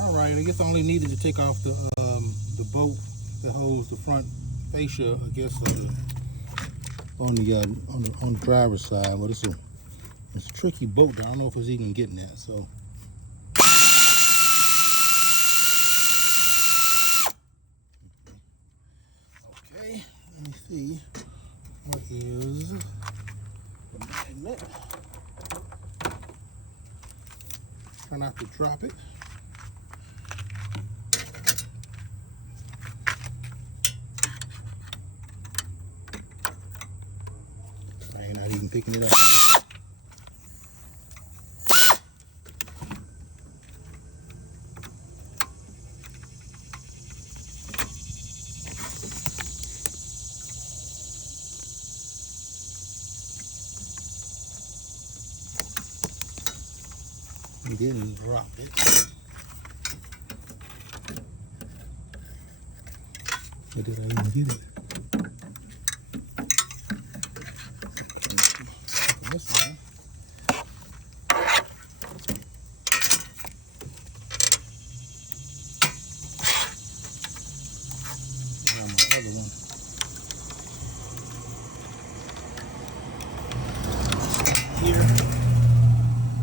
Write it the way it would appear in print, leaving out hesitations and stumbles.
All right, I guess I only needed to take off the bolt that holds the front fascia, I guess, on the driver's side. But it's a tricky bolt. I don't know if it's even getting that. So. Okay, let me see. What is the magnet? Try not to drop it. I ain't not even picking it up. I didn't drop it. Or did I even get it?